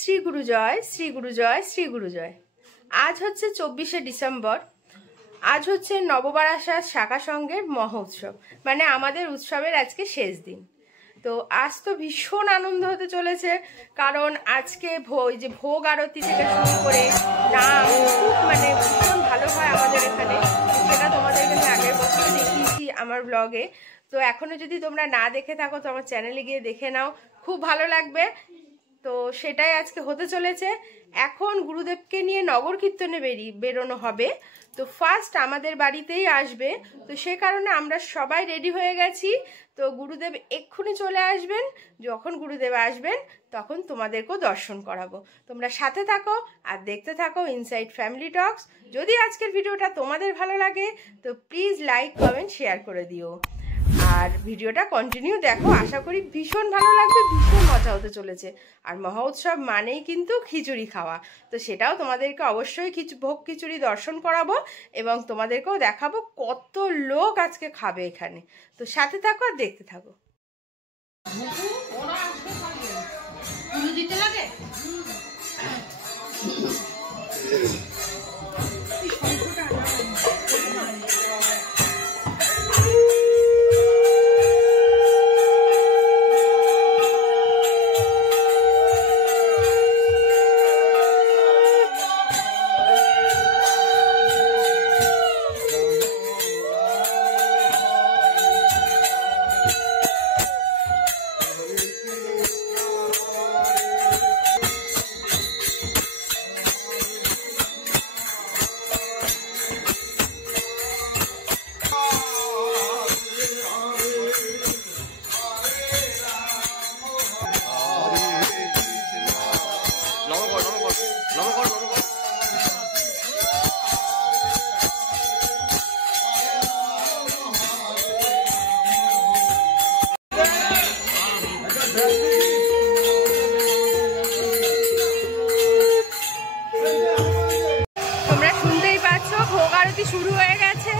শ্রী গুরু জয়, শ্রী গুরু জয়, শ্রী গুরু জয়। আজ হচ্ছে 24শে ডিসেম্বর। আজ হচ্ছে নববারাসাত শাখা সংঘের মহোৎসব, মানে আমাদের উৎসবের আজকে শেষ দিন। তো আজ তো ভীষণ আনন্দ হতে চলেছে, কারণ আজকে যে ভোগ আরতি থেকে শুরু করে নাম খুব মানে ভীষণ ভালো হয় আমাদের এখানে। সেটা তোমাদেরকে আমি আগের বছর দেখিয়েছি আমার ব্লগে। তো এখনো যদি তোমরা না দেখে থাকো তো আমার চ্যানেলে গিয়ে দেখে নাও, খুব ভালো লাগবে। তো সেটাই আজকে হতে চলেছে। এখন গুরুদেবকে নিয়ে নগর কীর্তনে বেরোনো হবে। তো ফার্স্ট আমাদের বাড়িতেই আসবে, তো সে কারণে আমরা সবাই রেডি হয়ে গেছি। তো গুরুদেব এক্ষুনি চলে আসবেন। যখন গুরুদেব আসবেন তখন তোমাদেরকেও দর্শন করাবো। তোমরা সাথে থাকো আর দেখতে থাকো ইনসাইড ফ্যামিলি টক্স। যদি আজকের ভিডিওটা তোমাদের ভালো লাগে তো প্লিজ লাইক, কমেন্ট, শেয়ার করে দিও। আর ভিডিওটা কন্টিনিউ দেখো, আশা করি ভীষণ ভালো লাগবে, ভীষণ মজা হতে চলেছে। আর মহোৎসব মানেই কিন্তু খিচুড়ি খাওয়া, তো সেটাও তোমাদেরকে অবশ্যই ভোগ খিচুড়ি দর্শন করাবো এবং তোমাদেরকেও দেখাবো কত লোক আজকে খাবে এখানে। তো সাথে থাকো আর দেখতে থাকো। তোমরা শুনতেই পাচ্ছ ভোগ আরতি শুরু হয়ে গেছে।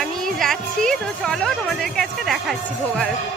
আমি যাচ্ছি, তো চলো তোমাদেরকে আজকে দেখাচ্ছি ভোগ আরতি।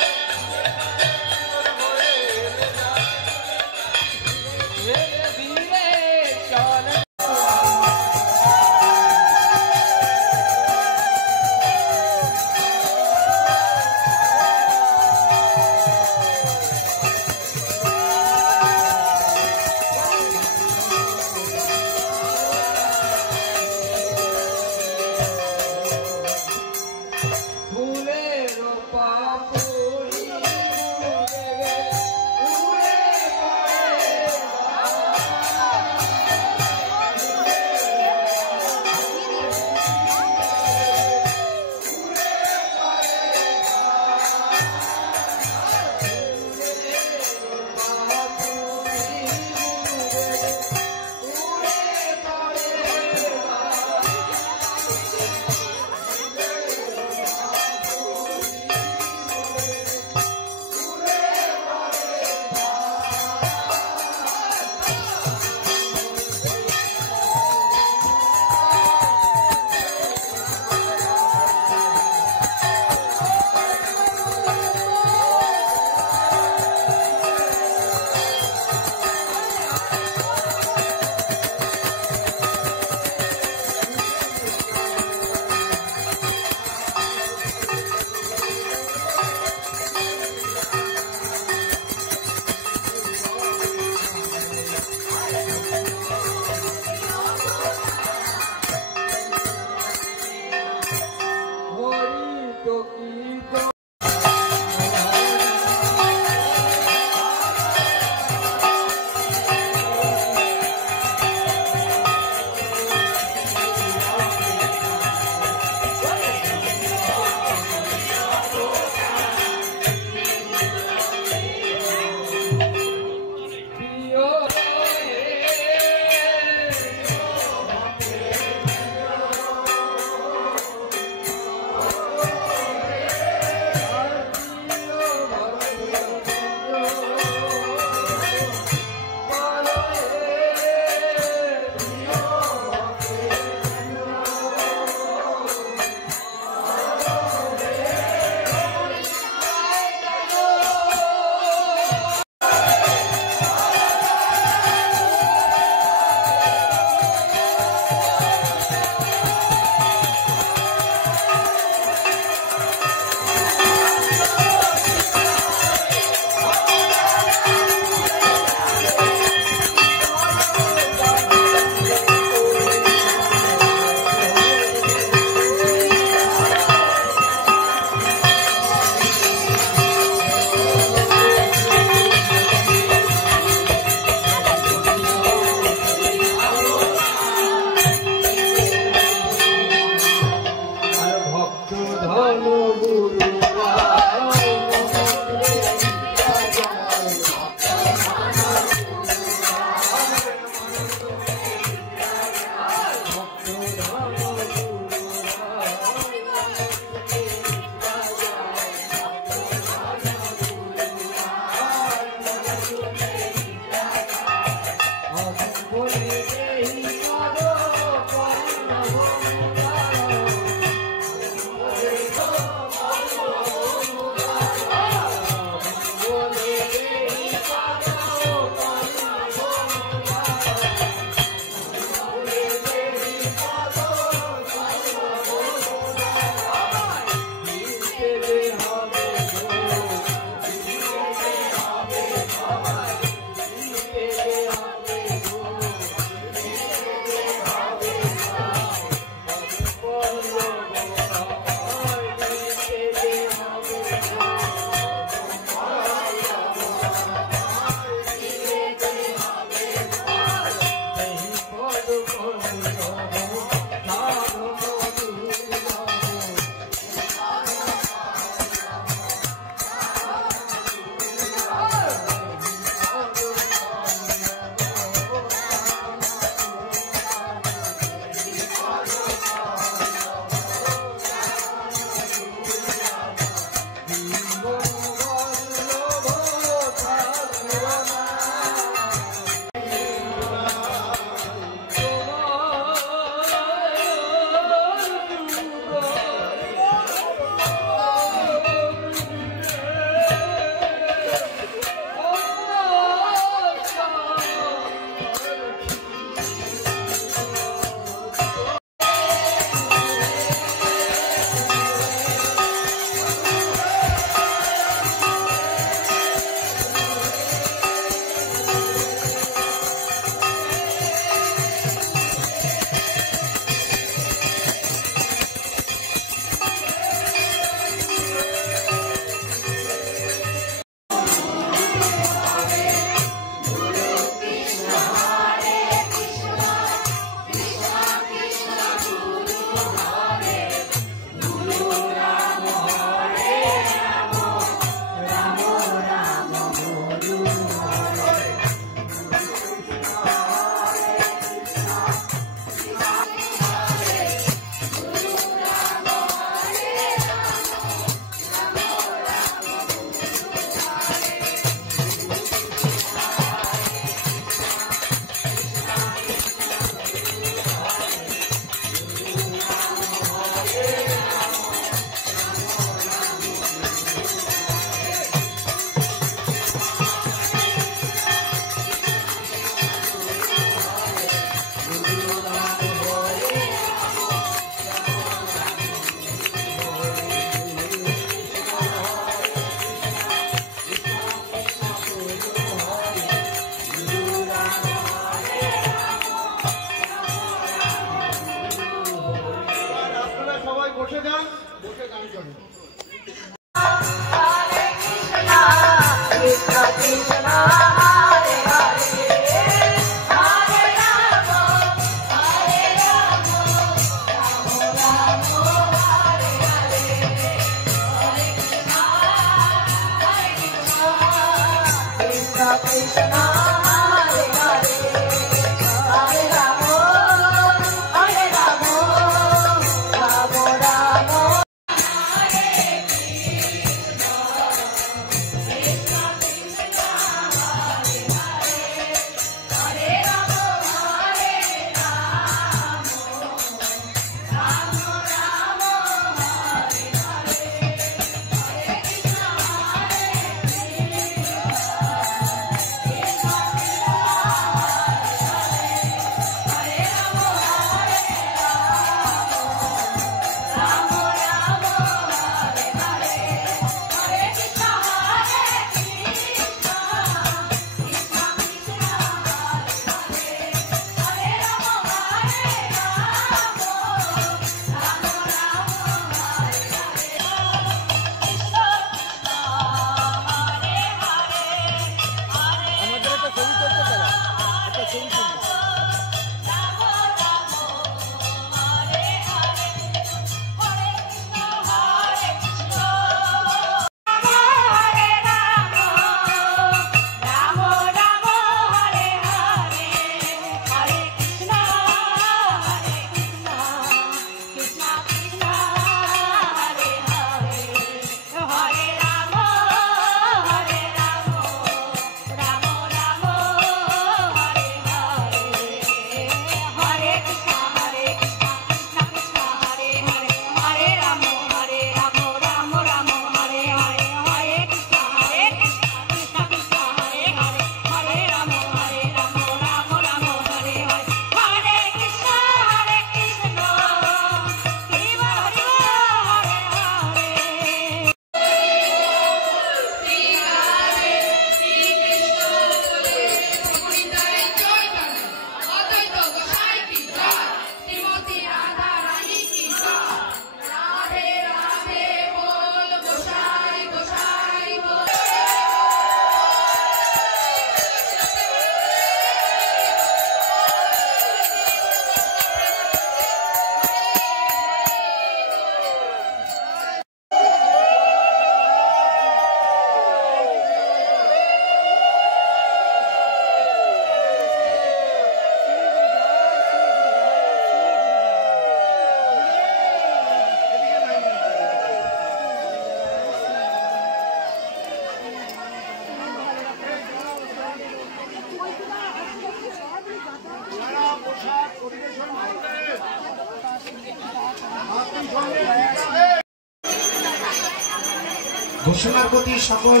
ঘোষণার প্রতি সকল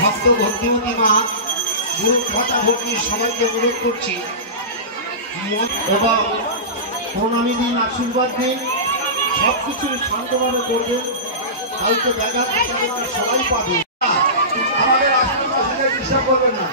ভক্ত ভক্তিমতী মা গুরু কথা ভক্তি সবাইকে অনুরোধ করছি এবং প্রণামী দিন, আশীর্বাদ দিন, সবকিছু শান্তভাবে করবেন, কাউকে ব্যাঘাত সবাই পাবে। আমাদের আশীর্বাদ বিশ্বাস করবে না।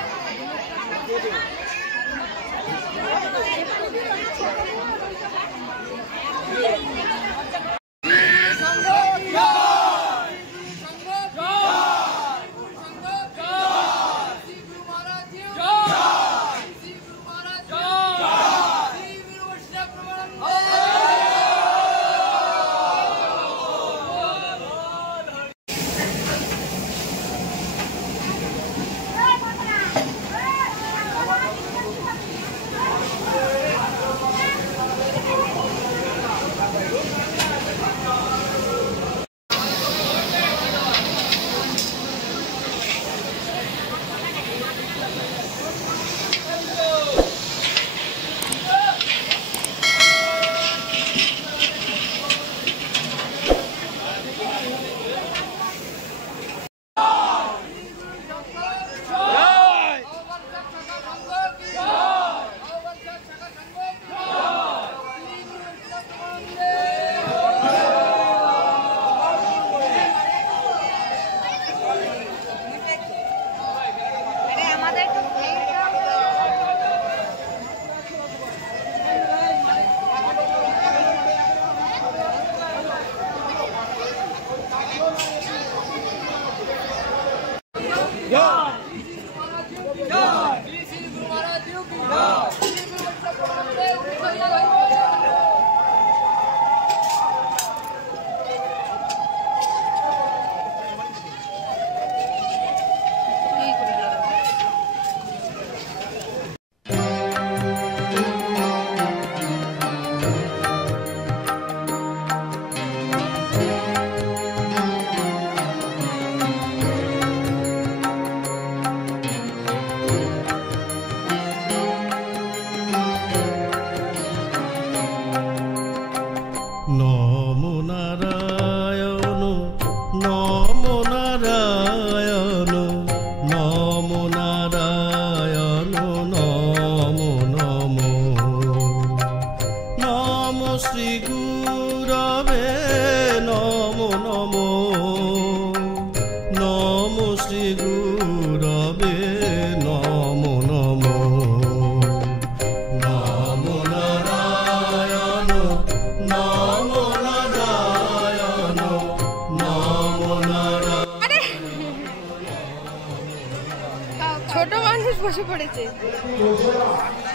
ছোট মানুষ বসে পড়েছে,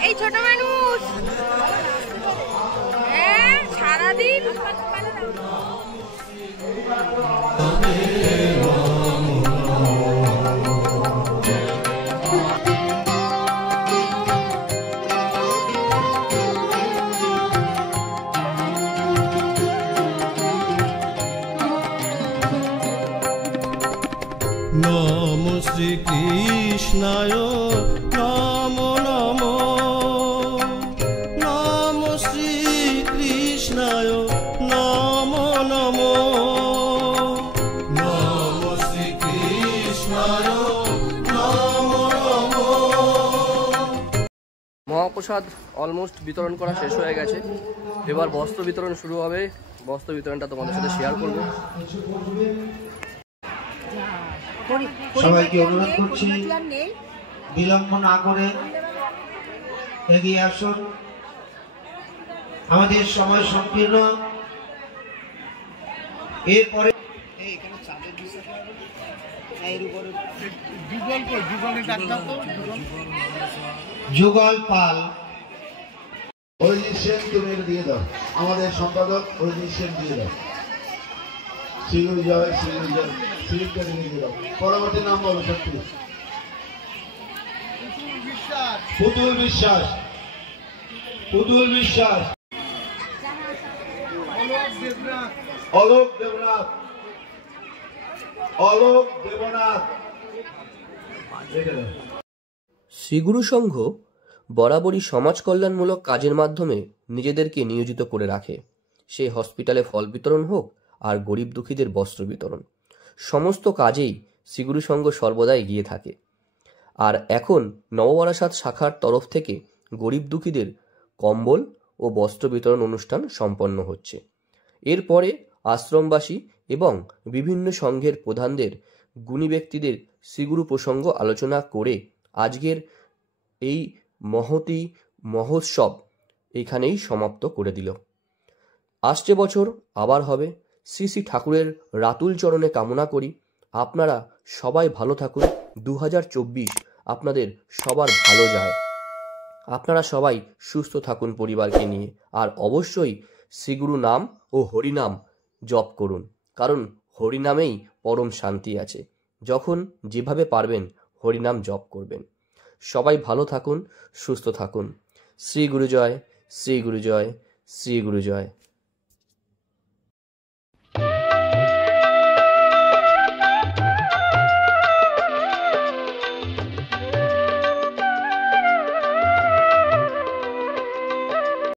এই ছোট মানুষ সারাদিন নম শ্রী কৃষ্ণায় নম নম নম শ্রী কৃষ্ণায় নম নম নম শ্রী কৃষ্ণায় নম নম। মহাপ্রসাদ অলমোস্ট বিতরণ করা শেষ হয়ে গেছে, এবার বস্ত্র বিতরণ শুরু হবে। বস্ত্র বিতরণটা তোমাদের সাথে শেয়ার করব। সবাইকে অনুরোধ করছি বিলম্ব না করে এগিয়ে আসুন, আমাদের সময় সংকীর্ণ। এরপরে যুগল পাল অরিজিৎ সেন, তুমি দিয়ে দাও, আমাদের সম্পাদক অরিজিৎ সেন দিয়ে দাও। শ্রীগুরু জয়, শ্রীগুরু জয়, শ্রীগুরুকে দিয়ে দাও। পরবর্তী নাম বলো সত্যি। পুতুল বিশ্বাস, পুতুল বিশ্বাস, অলোক দেবনাথ, অলোক দেবনাথ। শ্রীগুরু সংঘ বরাবরই সমাজ কল্যাণমূলক কাজের মাধ্যমে নিজেদেরকে নিয়োজিত করে রাখে। সেই হসপিটালে ফল বিতরণ হোক আর গরিব দুঃখীদের বস্ত্র বিতরণ, সমস্ত কাজেই শ্রীগুরু সংঘ সর্বদা এগিয়ে থাকে। আর এখন নববারাসাত শাখার তরফ থেকে গরিব দুঃখীদের কম্বল ও বস্ত্র বিতরণ অনুষ্ঠান সম্পন্ন হচ্ছে। এরপরে আশ্রমবাসী এবং বিভিন্ন সংঘের প্রধানদের, গুণী ব্যক্তিদের শ্রীগুরু প্রসঙ্গ আলোচনা করে আজকের এই মহতী মহোৎসব এখানেই সমাপ্ত করে দিল। আসছে বছর আবার হবে। শ্রী শ্রী ঠাকুরের রাতুল চরণে কামনা করি আপনারা সবাই ভালো থাকুন। 2024 আপনাদের সবার ভালো যায়। আপনারা সবাই সুস্থ থাকুন পরিবারকে নিয়ে। আর অবশ্যই শ্রীগুরু নাম ও হরিনাম জপ করুন, কারণ হরিনামেই পরম শান্তি আছে। যখন যেভাবে পারবেন হরিনাম জপ করবেন। সবাই ভালো থাকুন, সুস্থ থাকুন। শ্রী গুরু জয়, শ্রী গুরু জয়, শ্রী গুরু জয়।